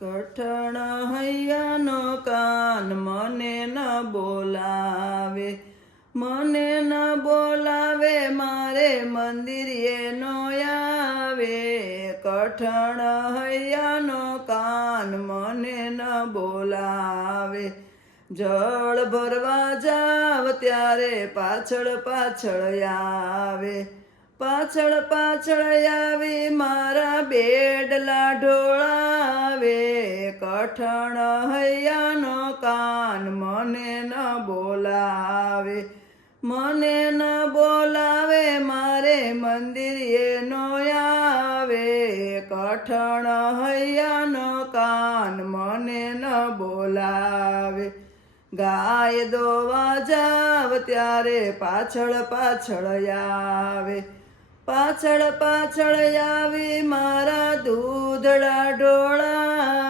કઠણ હૈયાનો કાન મને ન બોલાવે, મને ન બોલાવે, મારે મંદિરે નો આવે. કઠણ હૈયાનો કાન મને ન બોલાવે, જળ ભરવા જાવ ત્યારે પાછળ પાછળ આવે, પાછળ પાછળ આવી મારા બેડલા ઢોળાવે. કઠણ હૈયાનો કાન મને ન બોલાવે, મને ન બોલાવે, મારે મંદિરે નો આવે. કઠણ હૈયાનો કાન મને ન બોલાવે, ગાય દોવા જાવ ત્યારે પાછળ પાછળ આવે, પાછળ પાછળ આવી મારા દૂધડા ઢોળા.